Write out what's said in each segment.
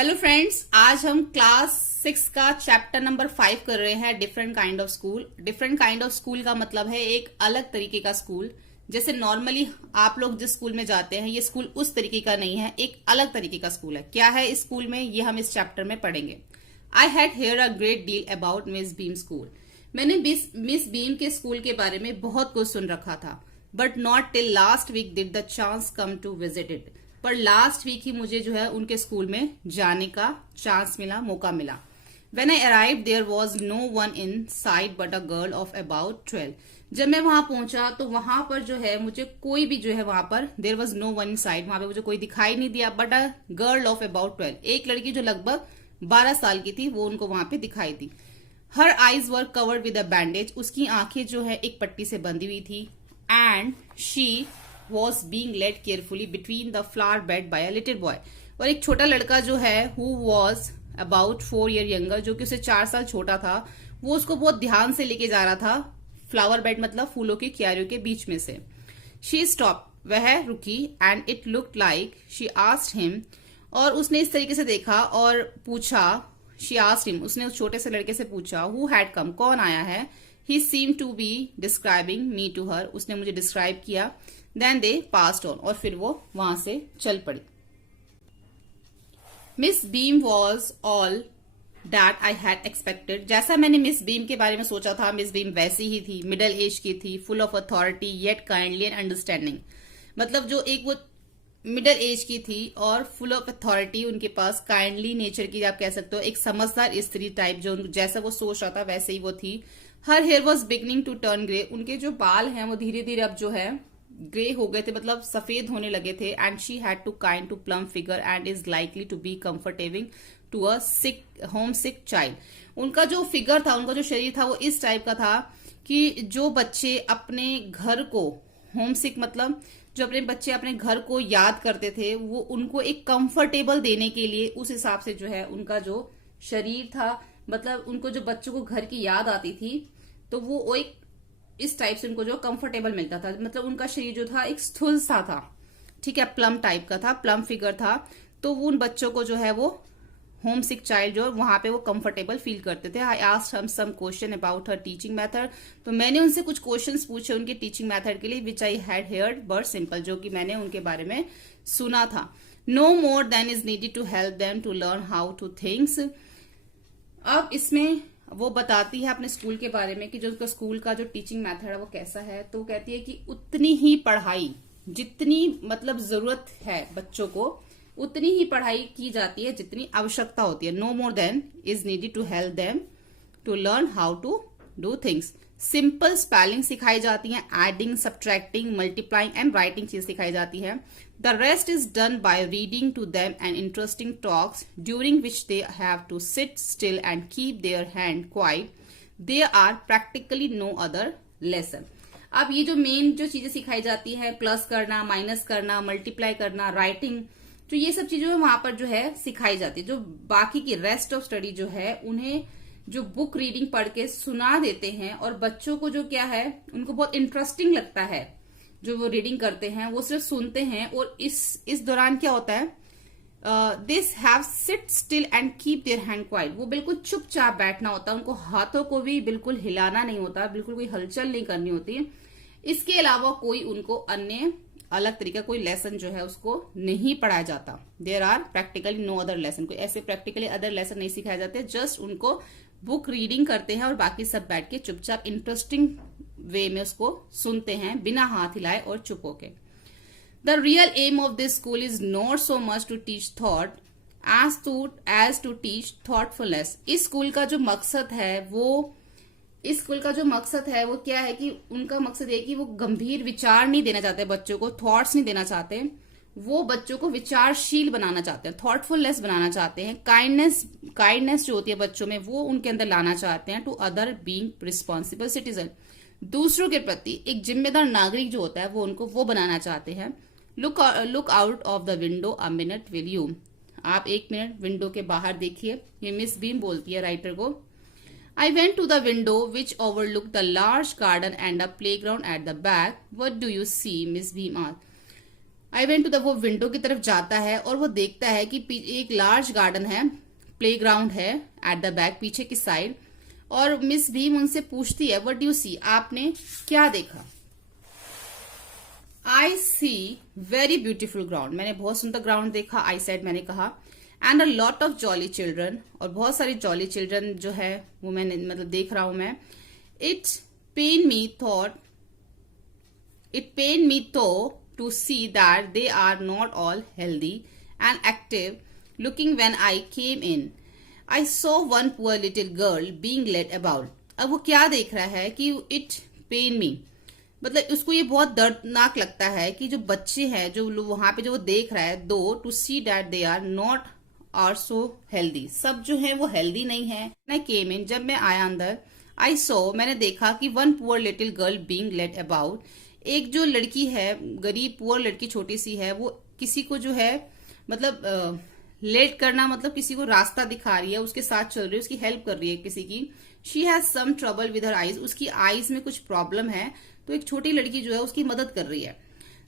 Hello friends, आज हम class 6 का चैप्टर नंबर 5 कर रहे हैं। Different kind of school. Different kind of school का मतलब है एक अलग तरीके का स्कूल। जैसे नॉर्मली आप लोग जिस स्कूल में जाते हैं, ये स्कूल उस तरीके का नहीं है, एक अलग तरीके का स्कूल है। क्या है इस स्कूल में, ये हम इस चैप्टर में पढ़ेंगे। I had heard a great deal about Miss Beam school. मैंने मिस बीम के स्कूल के बारे में बहुत कुछ सुन रखा था, but not till last week did the chance come to visit it. पर लास्ट वीक ही मुझे जो है उनके स्कूल में जाने का चांस मिला, मौका मिला। When I arrive there was no one inside but a girl of about 12। जब मैं वहां पहुंचा तो वहां पर जो है मुझे कोई भी जो है वहां पर there was no one inside, वहां पे मुझे कोई दिखाई नहीं दिया, but a girl of about 12, एक लड़की जो लगभग 12 साल की थी वो उनको वहां पे दिखाई दी। Her eyes were covered with a bandage, उसकी आंखें जो है एक पट्टी से बंधी हुई थी। And she was being led carefully between the flower bed by a little boy। और एक छोटा लड़का जो है who was about 4 year younger, जो कि उसे 4 साल छोटा था, वो उसको बहुत ध्यान से लेके जा रहा था फ्लावर बेड मतलब फूलों की क्यारियों के बीच में से। She stopped, वह रुकी। And it looked like she asked him, और उसने इस तरीके से देखा और पूछा। She asked him, उसने उस छोटे से लड़के से पूछा who had come, कौन आया है। He seemed to be describing me to her, उसने मुझे डिस्क्राइब किया। Then they passed on, और फिर वो वहां से चल पड़ी। Miss beam was all that I had expected. जैसा मैंने मिस बीम के बारे में सोचा था, मिस बीम वैसी ही थी। मिडल एज की थी, full of authority yet kindly and understanding. मतलब जो एक वो मिडल एज की थी और फुल ऑफ अथॉरिटी, उनके पास काइंडली नेचर की आप कह सकते हो, एक समझदार स्त्री टाइप, जो जैसा वो सोच रहा था वैसे ही वो थी। Her hair was beginning to turn grey, उनके जो बाल हैं वो धीरे धीरे अब जो है ग्रे हो गए थे, मतलब सफेद होने लगे थे। And she had to kind to plump figure and is likely to be comfortable to a sick homesick child. उनका जो फिगर था, उनका जो शरीर था, वो इस टाइप का था कि जो बच्चे अपने घर को, होम सिक मतलब जो अपने बच्चे अपने घर को याद करते थे, वो उनको एक कंफर्टेबल देने के लिए उस हिसाब से जो है उनका जो शरीर था, मतलब उनको जो बच्चों को घर की याद आती थी, तो वो एक इस टाइप से उनको जो कंफर्टेबल मिलता था। मतलब उनका शरीर जो था एक स्थूल सा था, ठीक है, प्लम टाइप का था, प्लम फिगर था। तो वो उन बच्चों को जो है वो होम सिक चाइल्ड जो वहां पे वो कंफर्टेबल फील करते थे। I asked him some question about her teaching method. तो मैंने उनसे कुछ क्वेश्चंस पूछे उनके टीचिंग मेथड के लिए, which I had heard but simple, जो कि मैंने उनके बारे में सुना था। No more than is needed to help them to learn how to things. अब इसमें वो बताती है अपने स्कूल के बारे में कि जो उसका स्कूल का जो टीचिंग मेथड है वो कैसा है। तो कहती है कि उतनी ही पढ़ाई, जितनी मतलब जरूरत है बच्चों को, उतनी ही पढ़ाई की जाती है जितनी आवश्यकता होती है। No more than is needed to help them to learn how to do things. Simple spelling सिखाई जाती है, adding, subtracting, multiplying and writing चीज सिखाई जाती है। The rest is done by reading to them and interesting talks during which they have to sit still and keep their hand quiet. They are practically no other lesson. अब ये जो main जो चीजें सिखाई जाती है, प्लस करना, minus करना, मल्टीप्लाई करना, राइटिंग, तो ये सब चीजें वहां पर जो है सिखाई जाती है। जो बाकी की रेस्ट ऑफ स्टडी जो है उन्हें जो बुक रीडिंग पढ़ के सुना देते हैं, और बच्चों को जो क्या है उनको बहुत इंटरेस्टिंग लगता है जो वो रीडिंग करते हैं, वो सिर्फ सुनते हैं। और इस दौरान क्या होता है, this have seat still and keep their hand quite, वो बिल्कुल चुपचाप बैठना होता है, उनको हाथों को भी बिल्कुल हिलाना नहीं होता, बिल्कुल कोई हलचल नहीं करनी होती। इसके अलावा कोई उनको अन्य अलग तरीका कोई लेसन जो है उसको नहीं पढ़ाया जाता। There are practically no other lesson, कोई ऐसे प्रैक्टिकली अदर लेसन नहीं सिखाए जाते, जस्ट उनको बुक रीडिंग करते हैं और बाकी सब बैठ के चुपचाप इंटरेस्टिंग वे में उसको सुनते हैं बिना हाथ हिलाए और चुप होके। The real aim of this school is not so much to teach thought as to teach thoughtfulness. इस स्कूल का जो मकसद है वो क्या है कि उनका मकसद है कि वो गंभीर विचार नहीं देना चाहते बच्चों को, थॉट्स नहीं देना चाहते, वो बच्चों को विचारशील बनाना चाहते हैं, थॉटफुलनेस बनाना चाहते हैं। काइंडनेस जो होती है बच्चों में वो उनके अंदर लाना चाहते हैं। To other being responsible citizen, दूसरों के प्रति एक जिम्मेदार नागरिक जो होता है वो उनको वो बनाना चाहते हैं। Look out of the window a minute will you, आप 1 मिनट विंडो के बाहर देखिए, ये मिस बीम बोलती है राइटर को। I went to the window which overlooked the large garden and a playground at the back. What do you see? Miss Beam asked. I went to the, वो window की तरफ जाता है और वो देखता है कि एक लार्ज गार्डन है, प्लेग्राउंड है एट द बैक, पीछे की साइड। और मिस भीम उनसे पूछती है, व्हाट डू यू सी, आपने क्या देखा? आई सी वेरी ब्यूटीफुल ग्राउंड, मैंने बहुत सुंदर ग्राउंड देखा, आई सेड, मैंने कहा। And a lot of jolly children, और बहुत सारी जॉली चिल्ड्रन जो है वो मैंने मतलब देख रहा हूं मैं। It pain me thought, it pain me to to see that they are not all healthy and active looking when I came in. I saw one poor little girl being led about. अब वो क्या देख रहा है कि it pain me, मतलब उसको ये बहुत दर्दनाक लगता है कि जो बच्चे हैं जो वहां पे जो वो देख रहा है, दो to see that they are not are so healthy, सब जो है वो हेल्दी नहीं है। I came in, जब मैं आया अंदर, I saw, मैंने देखा कि one poor little girl being led about, एक जो लड़की है, गरीब पुअर लड़की छोटी सी है, वो किसी को जो है मतलब लेट करना, मतलब किसी को रास्ता दिखा रही है, उसके साथ चल रही है, उसकी हेल्प कर रही है किसी की। She has some trouble with her eyes, उसकी आईज में कुछ प्रॉब्लम है, तो एक छोटी लड़की जो है उसकी मदद कर रही है।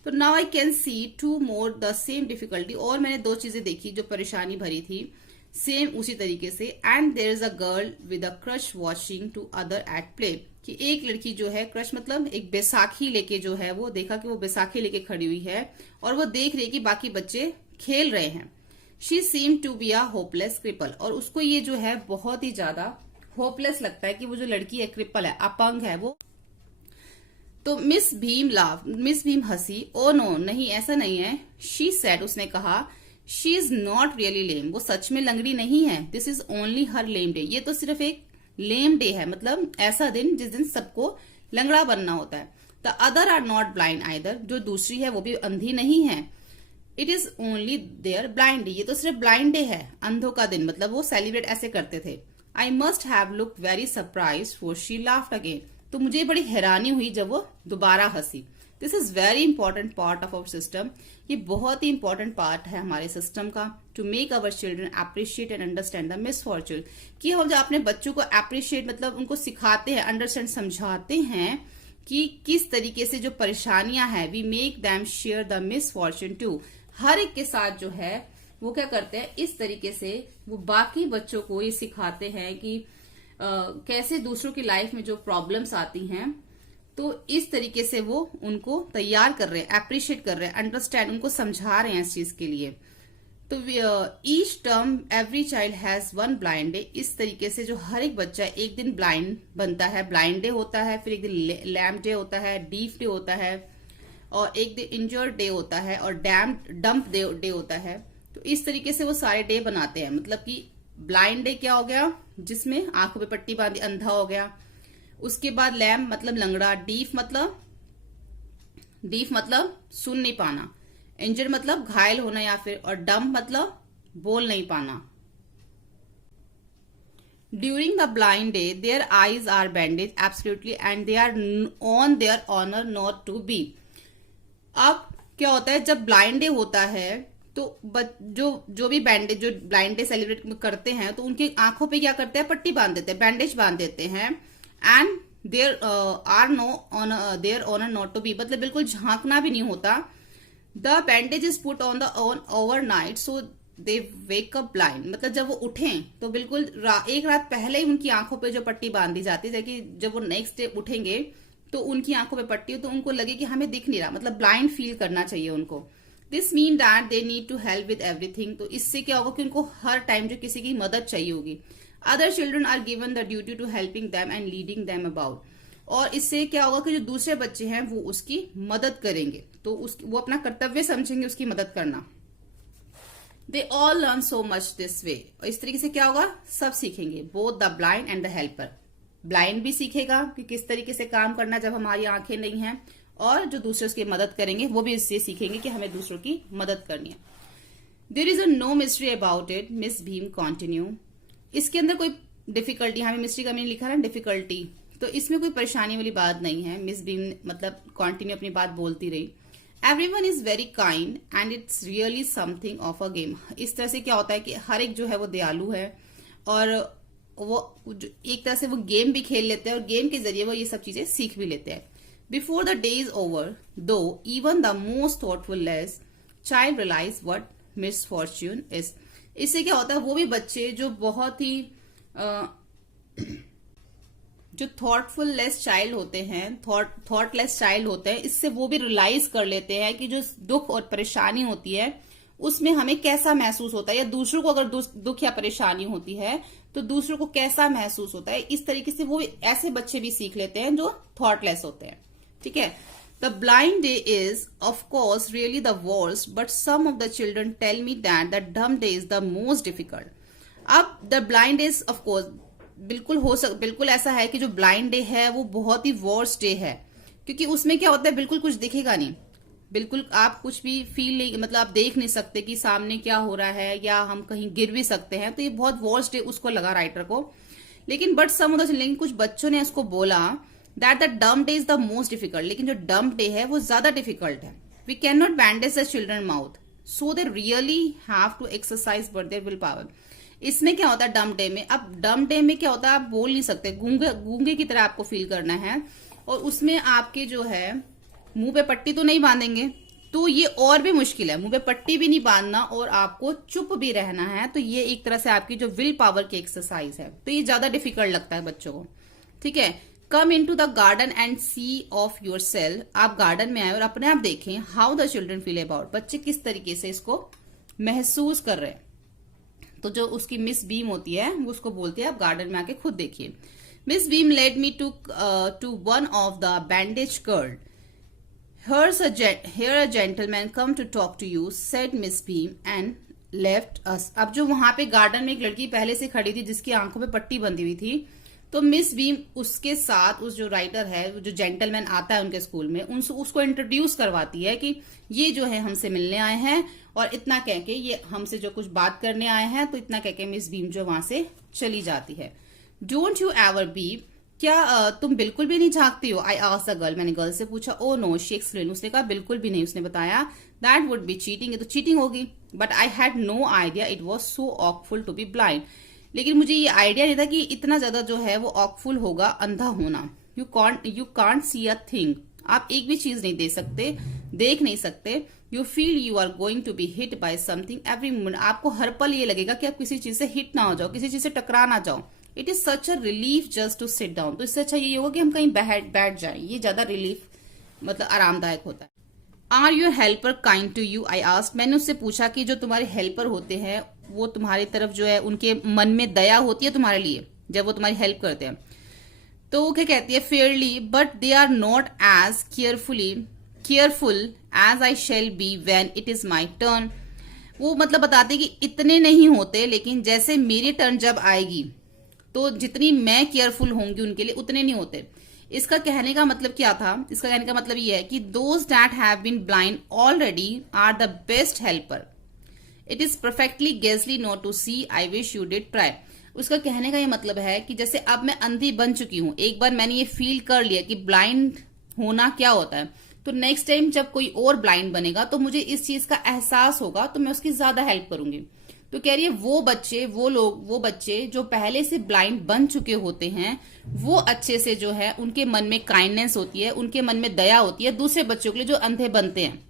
तो now I can see two more the same difficulty, और मैंने दो चीजें देखी जो परेशानी भरी थी, सेम उसी तरीके से। And there is a girl with a crush watching two other at play, कि एक लड़की जो है, क्रश मतलब एक बैसाखी लेके जो है, वो देखा कि वो बैसाखी लेके खड़ी हुई है और वो देख रही है कि बाकी बच्चे खेल रहे हैं। She seem to be a hopeless cripple, और उसको ये जो है बहुत ही ज्यादा होपलेस लगता है कि वो जो लड़की है क्रिपल है, अपंग है वो। तो miss Bhim laugh, miss Bhim हंसी, ओ नो, नहीं ऐसा नहीं है। शी सेड, उसने कहा, शी इज नॉट रियली लेम, वो सच में लंगड़ी नहीं है। This is only her lame day, ये तो सिर्फ एक लेम डे है, मतलब ऐसा दिन जिस दिन सबको लंगड़ा बनना होता है। The other are not blind either, जो दूसरी है वो भी अंधी नहीं है। It is only their blind day, ये तो सिर्फ ब्लाइंड डे है, अंधों का दिन, मतलब वो सेलिब्रेट ऐसे करते थे। I must have look very surprise for she laughed again, तो मुझे बड़ी हैरानी हुई जब वो दोबारा हंसी। This is very important part of our system, ये बहुत ही इंपॉर्टेंट पार्ट है हमारे सिस्टम का, to make our children appreciate and understand the misfortune, कि हम जब अपने बच्चों को अप्रिशिएट मतलब उनको सिखाते हैं, अंडरस्टैंड समझाते हैं कि किस तरीके से जो परेशानियां हैं, we make them share the misfortune too, हर एक के साथ जो है वो क्या करते हैं, इस तरीके से वो बाकी बच्चों को ये सिखाते हैं कि कैसे दूसरों की लाइफ में जो प्रॉब्लम्स आती हैं, तो इस तरीके से वो उनको तैयार कर रहे हैं, अप्रिशिएट कर रहे हैं, अंडरस्टैंड, उनको समझा रहे हैं इस चीज के लिए। तो each term every child has one blind day, इस तरीके से जो हर एक बच्चा एक दिन ब्लाइंड बनता है, ब्लाइंड डे होता है, फिर एक दिन लैम्प डे होता है, डीफ डे होता है, और एक दिन इंजर्ड डे होता है, और डंप डे होता है। तो इस तरीके से वो सारे डे बनाते हैं, मतलब कि ब्लाइंड डे क्या हो गया, जिसमें आंखों पे पट्टी बांधी अंधा हो गया। उसके बाद लैम्प मतलब लंगड़ा, डीफ मतलब सुन नहीं पाना, इंजर्ड मतलब घायल होना या फिर, और डंप मतलब बोल नहीं पाना। During the blind day their eyes are bandage absolutely and they are on their honour not to be. अब क्या होता है, जब ब्लाइंड डे होता है तो जो भी बैंडेज, जो ब्लाइंड डे सेलिब्रेट करते हैं, तो उनकी आंखों पे क्या करते हैं, पट्टी बांध देते हैं, बैंडेज बांध देते हैं। And there are no their honour not to be, मतलब बिल्कुल झांकना भी नहीं होता। The bandage is put on the overnight so they wake up blind, मतलब जब वो उठें तो बिल्कुल एक रात पहले ही उनकी आंखों पे जो पट्टी बांधी जाती है, ताकि जब वो नेक्स्ट डे उठेंगे तो उनकी आंखों पे पट्टी हो तो उनको लगे कि हमें दिख नहीं रहा, मतलब ब्लाइंड फील करना चाहिए उनको। This mean that they need to help with everything, तो इससे क्या होगा कि उनको हर टाइम जो किसी की मदद चाहिए होगी। Other children are given the duty to helping them and leading them about, और इससे क्या होगा कि जो दूसरे बच्चे हैं वो उसकी मदद करेंगे, तो वो अपना कर्तव्य समझेंगे उसकी मदद करना। They all learn so much this way, और इस तरीके से क्या होगा, सब सीखेंगे, both the blind and the helper. Blind भी सीखेगा कि किस तरीके से काम करना जब हमारी आंखें नहीं हैं, और जो दूसरे उसकी मदद करेंगे वो भी इससे सीखेंगे कि हमें दूसरों की मदद करनी है। There is a no mystery about it, Miss Beam continue, इसके अंदर कोई डिफिकल्टी, हमें मिस्ट्री का मीनिंग लिखा है डिफिकल्टी, तो इसमें कोई परेशानी वाली बात नहीं है। मिस भीम मतलब कंटिन्यू अपनी बात बोलती रही। Everyone is very kind and it's really something of a game, इस तरह से क्या होता है कि हर एक जो है वो दयालु है, और वो एक तरह से वो गेम भी खेल लेते हैं, और गेम के जरिए वो ये सब चीजें सीख भी लेते हैं। Before the day is over though even the most thoughtful less, child realise what misfortune is. इससे क्या होता है, वो भी बच्चे जो बहुत ही जो थॉटफुल चाइल्ड होते हैं, थॉटलेस चाइल्ड होते हैं, इससे वो भी रियलाइज कर लेते हैं कि जो दुख और परेशानी होती है उसमें हमें कैसा महसूस होता है, या दूसरों को अगर दुख या परेशानी होती है तो दूसरों को कैसा महसूस होता है। इस तरीके से वो ऐसे बच्चे भी सीख लेते हैं जो थॉटलेस होते हैं। ठीक है। The blind day is of course really the worst, but some of the children tell me that the डम day is the most difficult. अब the blind day is of course बिल्कुल ऐसा है कि जो ब्लाइंड डे है वो बहुत ही वर्स्ट डे है, क्योंकि उसमें क्या होता है, बिल्कुल कुछ दिखेगा नहीं, बिल्कुल आप कुछ भी फील नहीं, मतलब आप देख नहीं सकते कि सामने क्या हो रहा है, या हम कहीं गिर भी सकते हैं। तो ये बहुत वर्स्ट डे उसको लगा, राइटर को। लेकिन बट लेकिन कुछ बच्चों ने उसको बोला दैट द डम day is the most difficult, लेकिन जो डम डे है वो ज्यादा डिफिकल्ट है। We can not bandage the children mouth, so they really have to exercise but their will power. इसमें क्या होता है डम डे में, अब डम डे में क्या होता है, आप बोल नहीं सकते, गूंगे की तरह आपको फील करना है, और उसमें आपके जो है मुंह पे पट्टी तो नहीं बांधेंगे, तो ये और भी मुश्किल है, मुंह पे पट्टी भी नहीं बांधना और आपको चुप भी रहना है। तो ये एक तरह से आपकी जो विल पावर की एक्सरसाइज है, तो ये ज्यादा डिफिकल्ट लगता है बच्चों को। ठीक है। Come in to the garden and see of yourself, आप गार्डन में आए और अपने आप देखें how the children feel about, बच्चे किस तरीके से इसको महसूस कर रहे हैं। तो जो उसकी मिस बीम होती है वो उसको बोलती है आप गार्डन में आके खुद देखिए। Miss Beam led me to one of the bandage cured. Here a gentleman come to talk to you, said Miss Beam and left us. अब जो वहां पे गार्डन में एक लड़की पहले से खड़ी थी जिसकी आंखों पे पट्टी बंधी हुई थी, तो मिस बीम उसके साथ, उस जो राइटर है, जो जेंटलमैन आता है उनके स्कूल में, उसको इंट्रोड्यूस करवाती है कि ये जो है हमसे मिलने आए हैं, और इतना कह के ये हमसे जो कुछ बात करने आए हैं, तो इतना कह के मिस बीम जो वहां से चली जाती है। डोंट यू एवर बी, क्या तुम बिल्कुल भी नहीं झांकती हो? आई आस्क्ड द गर्ल, मैंने गर्ल से पूछा। ओ नो, शी एक्सप्लेन, उसने कहा बिल्कुल भी नहीं। उसने बताया दैट वुड बी चीटिंग, ये तो चीटिंग होगी। But I had no idea it was so awful to be blind, लेकिन मुझे ये आइडिया नहीं था कि इतना ज्यादा जो है वो ऑकफुल होगा, अंधा होना। You can't see a thing, आप एक भी चीज नहीं देख नहीं सकते। You feel you are going to be hit by something every moment, आपको हर पल ये लगेगा कि आप किसी चीज से हिट ना हो जाओ, किसी चीज से टकरा ना जाओ। It is such a relief just to sit down, तो इससे अच्छा ये होगा कि हम कहीं बैठ जाएं, ये ज्यादा रिलीफ मतलब आरामदायक होता है। Are your helper kind to you? I asked, मैंने उससे पूछा कि जो तुम्हारे हेल्पर होते हैं वो तुम्हारी तरफ जो है उनके मन में दया होती है तुम्हारे लिए जब वो तुम्हारी हेल्प करते हैं? तो वो क्या कहती है, fairly but they are not as careful as I shall be when it is my turn. वो मतलब बताते कि इतने नहीं होते, लेकिन जैसे मेरी टर्न जब आएगी तो जितनी मैं केयरफुल होंगी उनके लिए उतने नहीं होते। इसका कहने का मतलब क्या था? इसका कहने का मतलब ये है कि those that have been blind already are the best helper. It is perfectly गेजली not to see, I wish you did try. उसका कहने का ये मतलब है कि जैसे अब मैं अंधी बन चुकी हूं, एक बार मैंने ये फील कर लिया कि ब्लाइंड होना क्या होता है, तो नेक्स्ट टाइम जब कोई और ब्लाइंड बनेगा तो मुझे इस चीज का एहसास होगा, तो मैं उसकी ज्यादा हेल्प करूंगी। तो कह रही है वो बच्चे जो पहले से ब्लाइंड बन चुके होते हैं, वो अच्छे से जो है उनके मन में काइंडनेस होती है, उनके मन में दया होती है दूसरे बच्चों के लिए जो अंधे बनते हैं।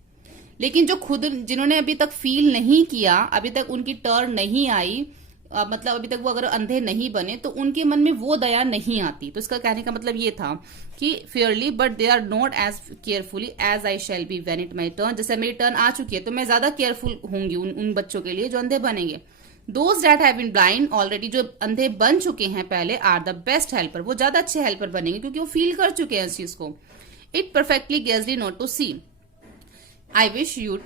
लेकिन जो खुद जिन्होंने अभी तक फील नहीं किया, अभी तक उनकी टर्न नहीं आई, मतलब अभी तक वो अगर अंधे नहीं बने, तो उनके मन में वो दया नहीं आती। तो इसका कहने का मतलब ये था कि fairly but they are not as carefully as I shall be when it my turn. जैसे मेरी टर्न आ चुकी है तो मैं ज्यादा केयरफुल होंगी उन बच्चों के लिए जो अंधे बनेंगे। Those that have been blind already, जो अंधे बन चुके हैं पहले, आर द बेस्ट हेल्पर, वो ज्यादा अच्छे हेल्पर बनेंगे क्योंकि वो फील कर चुके हैं इस चीज को। इट परफेक्टली गेजली not to see, I wish you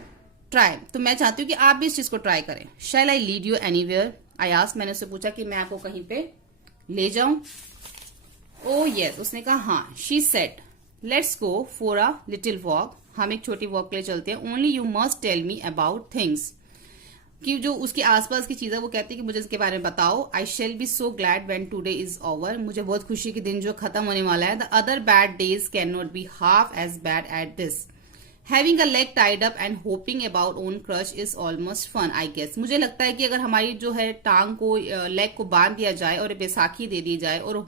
try, तो मैं चाहती हूँ कि आप भी इस चीज को ट्राई करें। Shall I lead you anywhere? I asked, मैंने उससे पूछा कि मैं आपको कहीं पे ले जाऊं? ओह यस, उसने कहा हाँ। She said let's go for a little walk, हम एक छोटी वॉक के लिए चलते हैं। Only you must tell me about things, कि जो उसके आसपास की चीजें वो कहती है कि मुझे इसके बारे में बताओ। आई shall B so glad when today is over, मुझे बहुत खुशी के दिन जो खत्म होने वाला है। The other bad days can not be half as bad at this. Having a leg tied up and hoping about own crush is almost fun, I guess. मुझे लगता है कि अगर हमारी जो है टांग को, लेग को बांध दिया जाए और बैसाखी दे दी जाए और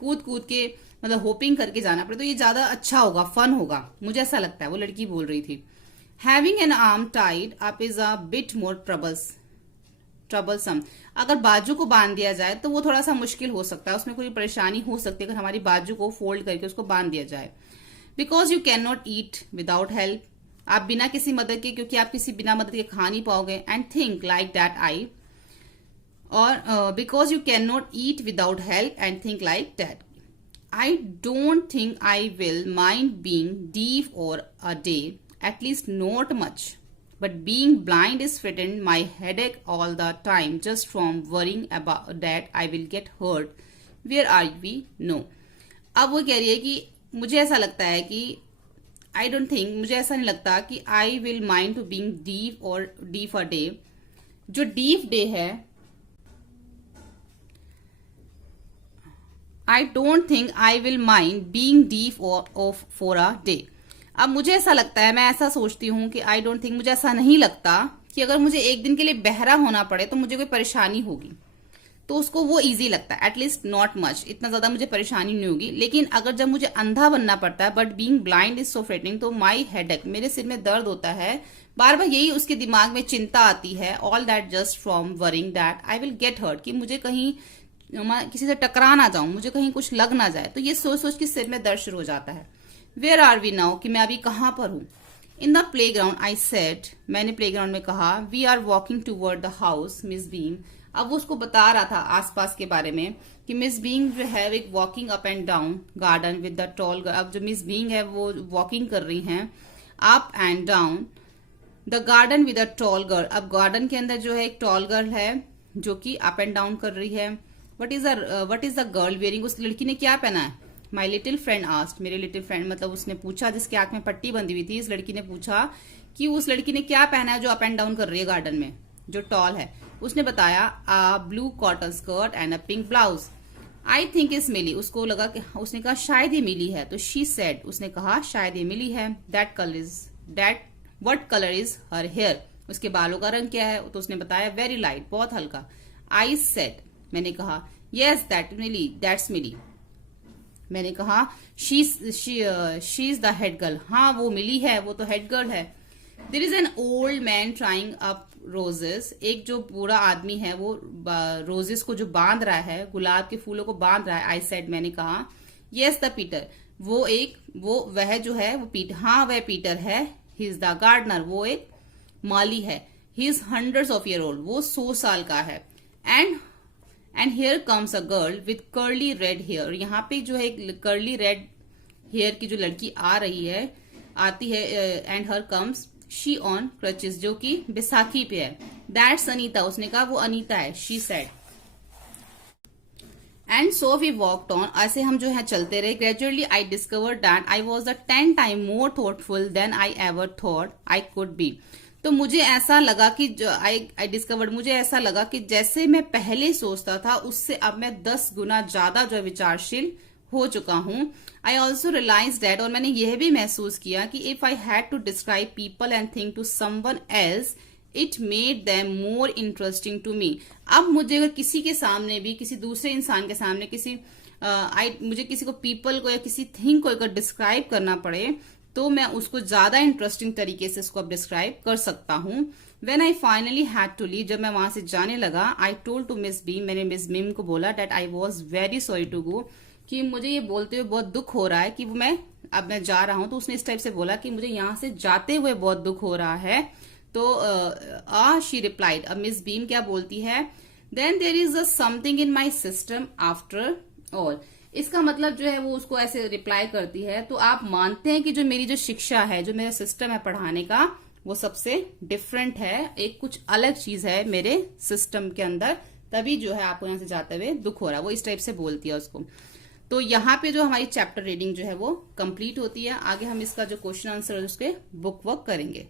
कूद के मतलब होपिंग करके जाना पड़े, तो ये ज्यादा अच्छा होगा, फन होगा, मुझे ऐसा लगता है। वो लड़की बोल रही थी। Having an arm tied up is a bit more troublesome. अगर बाजू को बांध दिया जाए तो वो थोड़ा सा मुश्किल हो सकता है, उसमें कोई परेशानी हो सकती है अगर हमारी बाजू को फोल्ड करके उसको बांध दिया जाए। Because you can not eat without help, आप बिना किसी मदद के, क्योंकि आप किसी बिना मदद के खा नहीं पाओगे। And think like that I, और because you can not eat without help and think like that I don't think I will mind being deaf और a day, at least not much, but being blind is frightened my headache all the time just from worrying about that I will get hurt. Where are we? No. अब वो कह रही है कि मुझे ऐसा लगता है कि I don't think, मुझे ऐसा नहीं लगता कि I will mind to being deaf or deaf a day. जो deaf day है, I don't think I will mind being deaf or for a day. अब मुझे ऐसा लगता है, मैं ऐसा सोचती हूँ कि आई डोंट थिंक, मुझे ऐसा नहीं लगता कि अगर मुझे एक दिन के लिए बहरा होना पड़े तो मुझे कोई परेशानी होगी, तो उसको वो इजी लगता है। एटलीस्ट नॉट मच, इतना ज्यादा मुझे परेशानी नहीं होगी। लेकिन अगर जब मुझे अंधा बनना पड़ता है, but being blind is so frightening, तो माई हेडेक, मेरे सिर में दर्द होता है, बार बार यही उसके दिमाग में चिंता आती है। All that just from worrying that I will get hurt, कि मुझे कहीं किसी से टकरा ना जाऊं, मुझे कहीं कुछ लग ना जाए, तो ये सोच सोच के सिर में दर्द शुरू हो जाता है। वेयर आर वी नाउ, कि मैं अभी कहां पर हूं। In the playground I said, मैंने प्ले ग्राउंड में कहा। We are walking toward the house Miss Beam. अब वो उसको बता रहा था आसपास के बारे में कि मिस बीइंग जो है एक walking up and down garden with the tall girl. अब जो मिस बीइंग है वो वॉकिंग कर रही हैं up and down the garden with a tall girl. अब गार्डन के अंदर जो है एक टॉल गर्ल है जो कि अप एंड डाउन कर रही है। What is the girl wearing, उस लड़की ने क्या पहना है। माई लिटिल फ्रेंड आस्ट, मेरे लिटिल फ्रेंड मतलब उसने पूछा, जिसके आंख में पट्टी बंधी हुई थी, इस लड़की ने पूछा कि उस लड़की ने क्या पहना है जो अप एंड डाउन कर रही है गार्डन में, जो टॉल है। उसने बताया a blue cotton skirt and a pink blouse. I think is मिली, उसको लगा कि उसने कहा शायद ये मिली है, तो शी सेड, उसने कहा शायद ये मिली है। What colour is her hair, उसके बालों का रंग क्या है, तो उसने बताया वेरी लाइट, बहुत हल्का। आई सेड, मैंने कहा यस दैट्स मिली। मैंने कहा she is the head girl, हाँ वो मिली है, वो तो हेड गर्ल है। There is an old man trying up roses, एक जो बूढ़ा आदमी है वो रोजेस को जो बांध रहा है, गुलाब के फूलों को बांध रहा है। आई सेड, मैंने कहा यस द पीटर, वह जो है वो पीटर, हाँ वह पीटर है। ही इज द गार्डनर, वो एक माली है। He is hundreds of year old, वो 100 साल का है। And here comes a girl with curly red hair, यहाँ पे जो है एक कर्ली रेड हेयर की जो लड़की आ रही है, आती है। And her comes she on crutches, जो कि बैसाखी पे है। दैट्स अनीता, उसने कहा वो अनीता है। She said, and so we walked on, ऐसे हम जो है चलते रहे। Gradually I discovered that I was the 10 time more thoughtful than I ever thought I could be. तो मुझे ऐसा लगा कि जो आई डिस्कवर्ड, मुझे ऐसा लगा कि जैसे मैं पहले सोचता था उससे अब मैं 10 गुना ज्यादा जो विचारशील हो चुका हूं। आई ऑल्सो रियलाइज दैट, और मैंने यह भी महसूस किया कि if I had to describe people and think to someone else it made them more interesting to me. अब मुझे अगर किसी के सामने भी, किसी दूसरे इंसान के सामने मुझे किसी को पीपल को या किसी थिंग को अगर डिस्क्राइब करना पड़े तो मैं उसको ज्यादा इंटरेस्टिंग तरीके से इसको अब डिस्क्राइब कर सकता हूँ। When I finally had to leave, जब मैं वहां से जाने लगा, I told to Miss Beam, मैंने मिस बीम को बोला that I was very sorry to go, कि मुझे ये बोलते हुए बहुत दुख हो रहा है कि अब मैं जा रहा हूं। तो उसने इस टाइप से बोला कि मुझे यहां से जाते हुए बहुत दुख हो रहा है। तो शी रिप्लाइड, अब मिस बीम क्या बोलती है, then there is a something in my system after all. इसका मतलब जो है वो उसको ऐसे रिप्लाई करती है, तो आप मानते हैं कि जो मेरी जो शिक्षा है, जो मेरा सिस्टम है पढ़ाने का, वो सबसे डिफरेंट है, एक कुछ अलग चीज है मेरे सिस्टम के अंदर, तभी जो है आपको यहां से जाते हुए दुख हो रहा है। वो इस टाइप से बोलती है उसको। तो यहाँ पे जो हमारी चैप्टर रीडिंग जो है वो कंप्लीट होती है। आगे हम इसका जो क्वेश्चन आंसर उसके बुक वर्क करेंगे।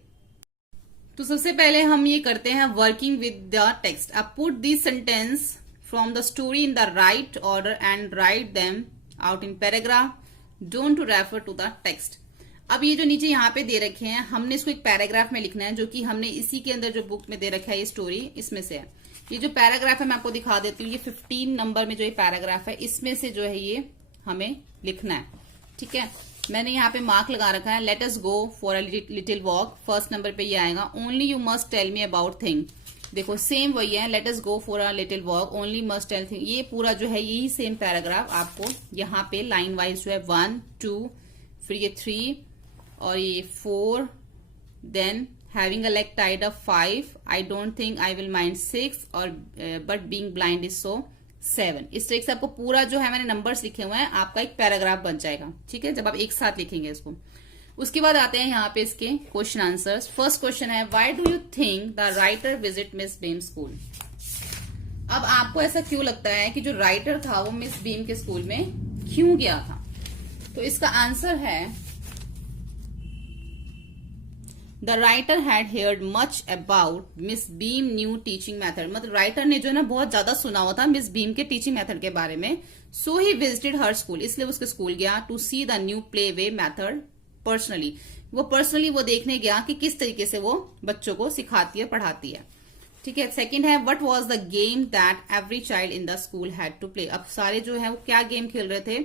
तो सबसे पहले हम ये करते हैं वर्किंग विद द टेक्स्ट। अब put this sentence from the story in the right order and write them out in paragraph, don't to refer to the text. अब ये जो नीचे यहाँ पे दे रखे हैं, हमने इसको एक पैराग्राफ में लिखना है, जो कि हमने इसी के अंदर जो बुक में दे रखा है ये स्टोरी, इसमें से है। ये जो पैराग्राफ है मैं आपको दिखा देती हूँ, ये 15 नंबर में जो ये पैराग्राफ है, इसमें से जो है ये हमें लिखना है। ठीक है, मैंने यहाँ पे मार्क लगा रखा है, let us go for a little walk, first number पे ये आएगा। Only you must tell me about thing, देखो सेम वही है, let us go for a little walk, only must tell thing, ये पूरा जो है यही सेम पैराग्राफ आपको यहाँ पे लाइन वाइज जो है 1 2 फिर ये 3 और ये 4, then having a leg tied up 5, I don't think I will mind 6 और but being blind is so 7। इस तरीके से आपको पूरा जो है मैंने नंबर्स लिखे हुए हैं, आपका एक पैराग्राफ बन जाएगा, ठीक है, जब आप एक साथ लिखेंगे इसको। उसके बाद आते हैं यहाँ पे इसके क्वेश्चन आंसर्स। फर्स्ट क्वेश्चन है, why do you think the writer visit miss Beam school. अब आपको ऐसा क्यों लगता है कि जो राइटर था वो मिस बीम के स्कूल में क्यों गया था? तो इसका आंसर है, the writer had heard much about Miss beam new teaching method, मतलब राइटर ने जो है ना बहुत ज्यादा सुना हुआ था मिस बीम के टीचिंग मेथड के बारे में। सो ही विजिटेड हर स्कूल, इसलिए उसके स्कूल गया, to see the new play way method personally, वो पर्सनली वो देखने गया कि किस तरीके से वो बच्चों को सिखाती है, पढ़ाती है, ठीक है। सेकंड है, what was the game that every child in the school had to play. अब सारे जो है वो क्या गेम खेल रहे थे,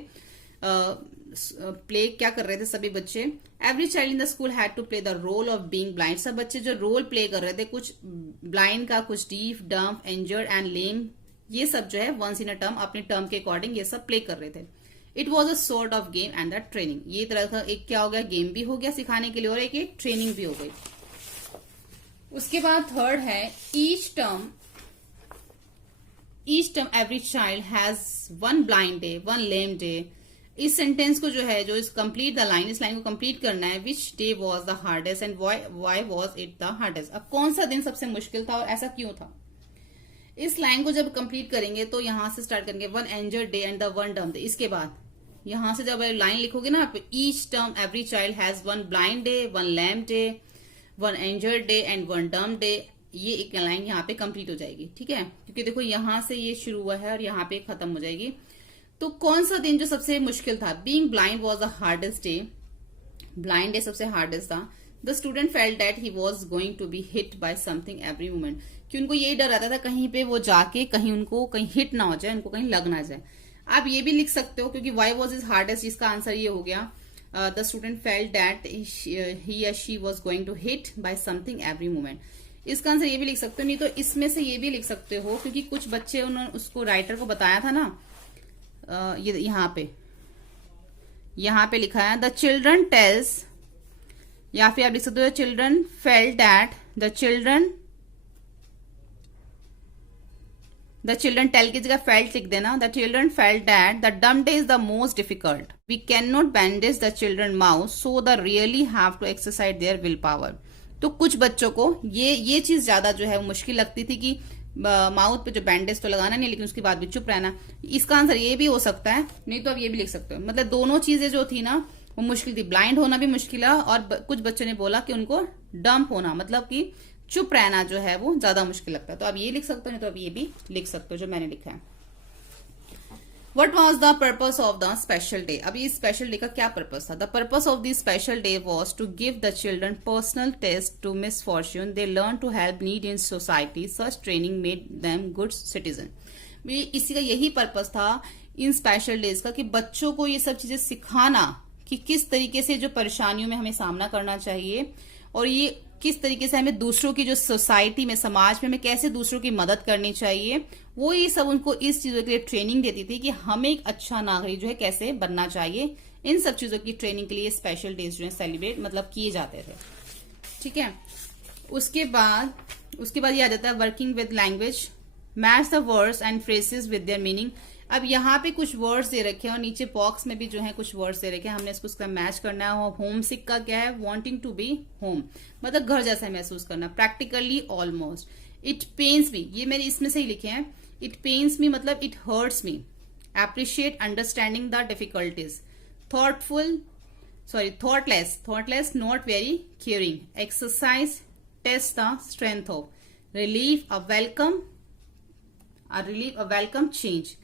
प्ले क्या कर रहे थे सभी बच्चे। Every child in the school had to play the role of being blind, सब बच्चे जो रोल प्ले कर रहे थे, कुछ ब्लाइंड का, कुछ डीफ, डम्फ, इंजर्ड एंड लेम, ये सब जो है वंस इन अ टर्म, अपने टर्म के अकॉर्डिंग ये सब प्ले कर रहे थे। It was a sort of game and the training, ये तरह का एक क्या हो गया, गेम भी हो गया सिखाने के लिए और एक ट्रेनिंग भी हो गई। उसके बाद थर्ड है, each term every child has one blind day, one lame day. इस सेंटेंस को जो है, जो इस कंप्लीट द लाइन, इस लाइन को कंप्लीट करना है। Which day was the hardest and why was it the hardest. अब कौन सा दिन सबसे मुश्किल था और ऐसा क्यों था? इस लाइन को जब कंप्लीट करेंगे तो यहां से स्टार्ट करेंगे, one injured day and the one dump day. इसके बाद यहां से जब लाइन लिखोगे ना आप, each term every child has one blind day, one lamp day, one injured day and one dump day, ये एक लाइन यहाँ पे कंप्लीट हो जाएगी, ठीक है, क्योंकि देखो यहां से ये शुरू हुआ है और यहाँ पे खत्म हो जाएगी। तो कौन सा दिन जो सबसे मुश्किल था? Being blind was the hardest day, blind day सबसे हार्डेस्ट था। The student felt that he was going to be hit by something every moment, कि उनको यही डर रहता था कहीं पे वो जाके कहीं उनको कहीं हिट ना हो जाए, उनको कहीं लग ना जाए। आप ये भी लिख सकते हो, क्योंकि वाई वॉज इज हार्डेस्ट, इसका आंसर ये हो गया, the student felt that he या she was going to hit by something every moment. इसका आंसर ये भी लिख सकते हो, नहीं तो इसमें से ये भी लिख सकते हो, क्योंकि कुछ बच्चे उन्होंने उसको राइटर को बताया था ना, ये यहाँ पे लिखा है, द चिल्ड्रन टेल्स, या फिर आप लिख सकते हो children felt that, the children tell की जगह फेल्ट लिख देना, the children felt that the डम day is the most difficult, we can not bandage the children mouth, so the really have to exercise their will power. तो कुछ बच्चों को ये चीज ज्यादा जो है वो मुश्किल लगती थी कि माउथ पे जो बैंडेज तो लगाना नहीं, लेकिन उसके बाद भी चुप रहना। इसका आंसर ये भी हो सकता है, नहीं तो आप ये भी लिख सकते हो। मतलब दोनों चीजें जो थी ना वो मुश्किल थी, ब्लाइंड होना भी मुश्किल है और कुछ बच्चों ने बोला कि उनको डंप होना, मतलब कि चुप रहना जो है वो ज्यादा मुश्किल लगता है। तो आप ये लिख सकते हो, नहीं तो आप ये भी लिख सकते हो जो मैंने लिखा है। What was the purpose of the special day? अब ये स्पेशल डे का क्या पर्पस था? The purpose of this special day was to give the children personal taste to misfortune. They learn to help need in society. Such training made them good citizen. इसी का यही purpose था इन special days का, कि बच्चों को ये सब चीजें सिखाना कि किस तरीके से जो परेशानियों में हमें सामना करना चाहिए और ये किस तरीके से हमें दूसरों की जो सोसाइटी में, समाज में हमें कैसे दूसरों की मदद करनी चाहिए, वो ये सब उनको इस चीजों के लिए ट्रेनिंग देती थी कि हमें एक अच्छा नागरिक जो है कैसे बनना चाहिए। इन सब चीजों की ट्रेनिंग के लिए स्पेशल डेज जो है सेलिब्रेट मतलब किए जाते थे, ठीक है। उसके बाद ये आ जाता है working with language, match the words and phrases with their meaning. अब यहाँ पे कुछ वर्ड्स दे रखे हैं और नीचे बॉक्स में भी जो है कुछ वर्ड्स दे रखे हैं, हमने इसको उसका मैच करना है। होम सिक का क्या है? वांटिंग टू बी होम, मतलब घर जैसा महसूस करना। प्रैक्टिकली ऑलमोस्ट, इट पेन्स मी, ये मेरे इसमें से ही लिखे हैं। इट पेन्स मी मतलब it hurts me. Appreciate understanding the difficulties. Thoughtless not very caring. Exercise test the strength of. Relieve a welcome change.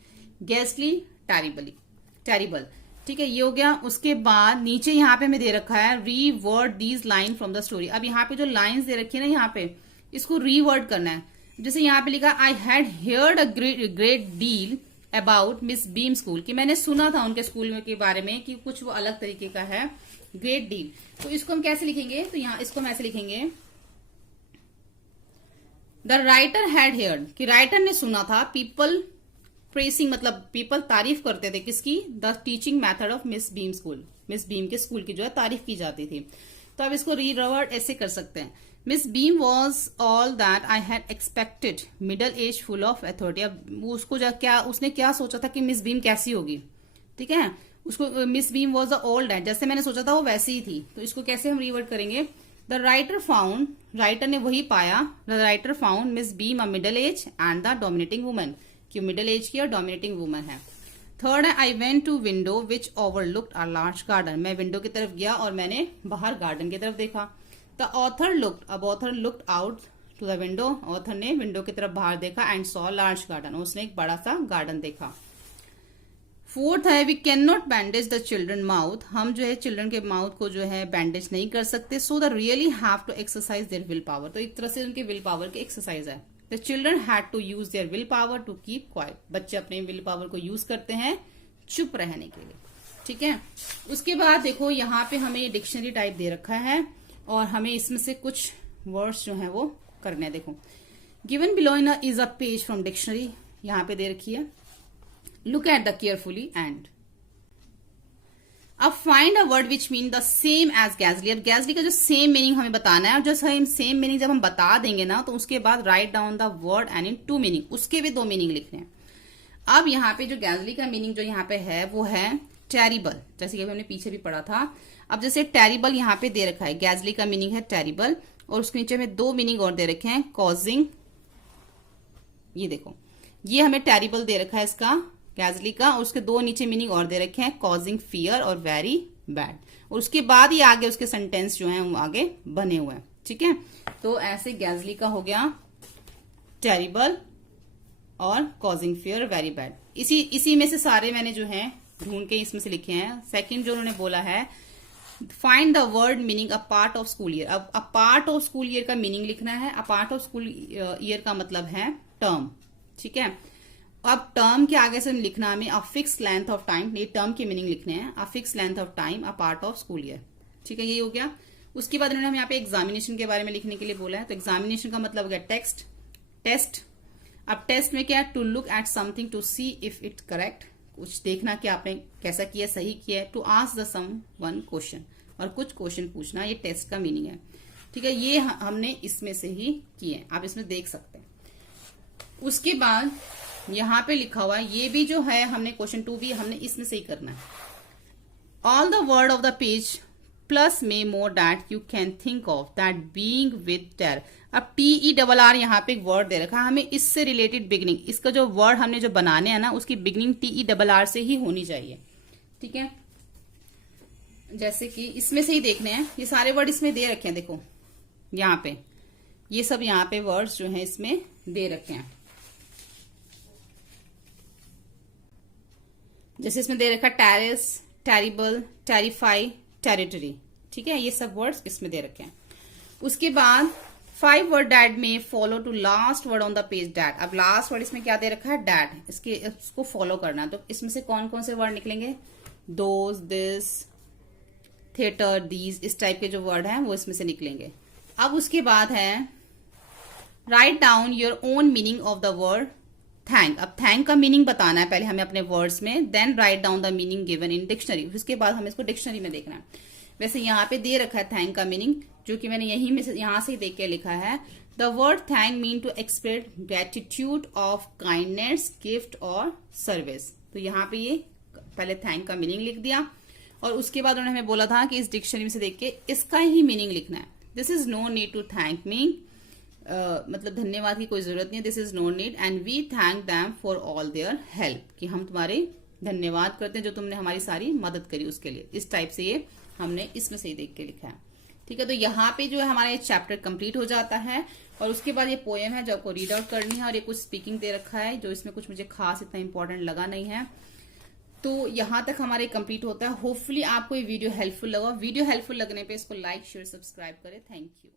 Ghastly terrible, ठीक है, ये हो गया। उसके बाद नीचे यहाँ पे मैं दे रखा है reward these line from the story. अब यहाँ पे जो लाइंस दे रखी है ना, यहाँ पे इसको रीवर्ड करना है। जैसे यहाँ पे लिखा, I had heard a great deal about Miss Beam school, कि मैंने सुना था उनके स्कूल के बारे में कि कुछ वो अलग तरीके का है, ग्रेट डील। तो इसको हम कैसे लिखेंगे, तो यहाँ इसको हम ऐसे लिखेंगे, द राइटर हैड हेयर्ड, कि राइटर ने सुना था, पीपल प्रेसिंग मतलब पीपल तारीफ करते थे किसकी, the teaching method of miss Beam school, miss Beam के स्कूल की जो है तारीफ की जाती थी। तो अब इसको रीवर्ड ऐसे कर सकते हैं, miss beam was all that I had expected, middle age full of authority. अब उसको क्या उसने क्या सोचा था कि मिस बीम कैसी होगी, ठीक है, उसको miss beam was the all that, जैसे मैंने सोचा था वो वैसी ही थी। तो इसको कैसे हम रीवर्ड करेंगे, द राइटर फाउंड, राइटर ने वही पाया, the writer found miss beam a middle age and the dominating woman, कि मिडल एज की और डोमिनेटिंग वुमन है। थर्ड है, I went to window which overlooked a large garden, मैं विंडो की तरफ गया और मैंने बाहर गार्डन की तरफ देखा। द ऑथर लुक्ड, अब author looked out to the window, author ने विंडो की तरफ बाहर देखा, एंड सॉ लार्ज गार्डन, उसने एक बड़ा सा गार्डन देखा। फोर्थ है, we can not bandage the children mouth, हम जो है चिल्ड्रन के माउथ को जो है बैंडेज नहीं कर सकते, so the really have to exercise their will power, तो एक तरह से उनके विल पावर की एक्सरसाइज है। The children had to use their will power to keep quiet, बच्चे अपने विल पावर को यूज करते हैं चुप रहने के लिए, ठीक है। उसके बाद देखो यहाँ पे हमें डिक्शनरी टाइप दे रखा है और हमें इसमें से कुछ वर्ड्स जो है वो करने हैं। देखो, given below in is a page from dictionary, यहाँ पे दे रखी है, look at the carefully and अब find a word which mean the same as गैजली। अब गैजली का जो सेम मीनिंग हमें बताना है, और जो सेम मीनिंग जब हम बता देंगे ना, तो उसके बाद write down the word and in to meaning, उसके भी 2 मीनिंग लिखने हैं। अब यहाँ पे जो गैजली का मीनिंग जो यहाँ पे है वो है टेरिबल, जैसे कि हमने पीछे भी पढ़ा था। अब जैसे टेरिबल यहाँ पे दे रखा है, गैजली का मीनिंग है टेरिबल, और उसके नीचे में 2 मीनिंग और दे रखे हैं, कॉजिंग, ये देखो ये हमें टेरिबल दे रखा है इसका गैजली का, और उसके 2 नीचे मीनिंग और दे रखे हैं, कॉजिंग फियर और वेरी बैड, और उसके बाद ही आगे उसके सेंटेंस जो है वो आगे बने हुए हैं, ठीक है। तो ऐसे गैजली का हो गया टेरिबल और कॉजिंग फियर वेरी बैड। इसी में से सारे मैंने जो है ढूंढ के इसमें से लिखे हैं। सेकंड जो उन्होंने बोला है, find the word meaning a part of school year. अब a part of school year का मीनिंग लिखना है। A part of school year का मतलब है टर्म, ठीक है। अब टर्म के आगे से लिखना हमें a fix length of time, ये टर्म के मीनिंग लिखने हैं, a fix length of time, a part of school year, ठीक है, ये हो गया। उसके बाद उन्होंने हमें यहाँ पे एग्जामिनेशन के बारे में लिखने के लिए बोला है। तो एग्जामिनेशन का मतलब हो गया टेक्स्ट, टेस्ट। अब टेस्ट में क्या है, to look at something to see if it correct, कुछ देखना कि आपने कैसा किया, सही किया है। To ask the some one question, और कुछ क्वेश्चन पूछना, ये टेस्ट का मीनिंग है, ठीक है। ये हमने इसमें से ही किए, आप इसमें देख सकते हैं। उसके बाद यहाँ पे लिखा हुआ है, ये भी जो है हमने क्वेश्चन 2 भी हमने इसमें से ही करना है। All the word of the page plus may more that you can think of that being with टेर। अब TERR यहाँ पे एक वर्ड दे रखा है, हमें इससे रिलेटेड बिगनिंग, इसका जो वर्ड हमने जो बनाने हैं ना, उसकी बिगनिंग TERR से ही होनी चाहिए, ठीक है। जैसे कि इसमें से ही देखने हैं, ये सारे वर्ड इसमें दे रखे हैं, देखो यहाँ पे ये सब यहाँ पे वर्ड्स जो हैं इसमें दे रखे हैं। जैसे इसमें दे रखा टेरिस, टेरिबल, टेरिफाई, टेरिटरी, ठीक है, ये सब वर्ड्स इसमें दे रखे हैं। उसके बाद 5 वर्ड डैट में follow to last word on the page that. अब लास्ट वर्ड इसमें क्या दे रखा है, डैट, इसको फॉलो करना है। तो इसमें से कौन कौन से वर्ड निकलेंगे, दोज, दिस, थिएटर, दीज, इस टाइप के जो वर्ड हैं वो इसमें से निकलेंगे। अब उसके बाद है write down your own meaning of the word thank. अब थैंक का मीनिंग बताना है पहले हमें अपने वर्ड्स में, then write down the meaning given in dictionary, उसके बाद हमें इसको डिक्शनरी में देखना है। वैसे यहाँ पे दे रखा है थैंक का मीनिंग, जो कि मैंने यहाँ से देख के लिखा है। The word thank mean to express gratitude of kindness, gift और सर्विस। तो यहाँ पे ये पहले थैंक का मीनिंग लिख दिया, और उसके बाद उन्होंने हमें बोला था कि इस डिक्शनरी में से देख के इसका ही मीनिंग लिखना है। This is no need to thank me, मतलब धन्यवाद की कोई जरूरत नहीं है, this is no need, and we thank them for all their help, कि हम तुम्हारे धन्यवाद करते हैं जो तुमने हमारी सारी मदद करी उसके लिए। इस टाइप से ये हमने इसमें से ही देख के लिखा है, ठीक है। तो यहाँ पे जो है हमारा ये चैप्टर कंप्लीट हो जाता है, और उसके बाद ये पोएम है जो आपको रीड आउट करनी है, और ये कुछ स्पीकिंग दे रखा है जो इसमें कुछ मुझे खास इतना इंपॉर्टेंट लगा नहीं है। तो यहाँ तक हमारे कंप्लीट होता है। होपफुली आपको ये वीडियो हेल्पफुल लगा। वीडियो हेल्पफुल लगने पे इसको लाइक, शेयर, सब्सक्राइब करें। Thank you.